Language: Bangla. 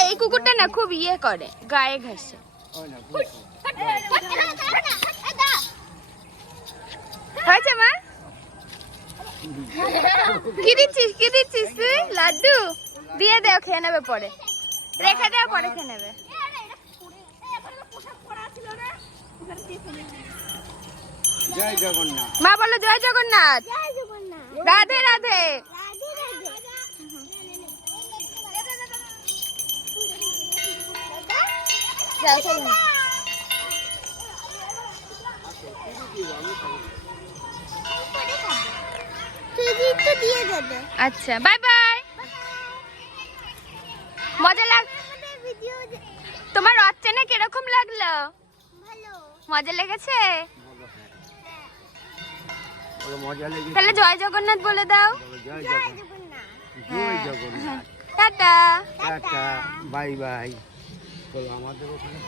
এই কুকুরটা না খুব ইয়ে করে, গায়ে ঘাসে। হয়েছে মা? কি দিচ্ছিস তুই? লাড্ডু দিয়ে দেও, খেয়ে নেবে পরে, রেখে দেও, পরে খেয়ে নেবে। জয় জগন্নাথ। মা বলো জয় জগন্নাথ। রাধে রাধে। আচ্ছা, বাই বাই। মজা তোমার রথ টেনে কিরকম লাগলো? মজা লেগেছে? তাহলে জয় জগন্নাথ বলে দাও। জয় জগন্নাথ। জয় Jagannath. Tata. Tata, bye bye. চলো আমাদের ওখানে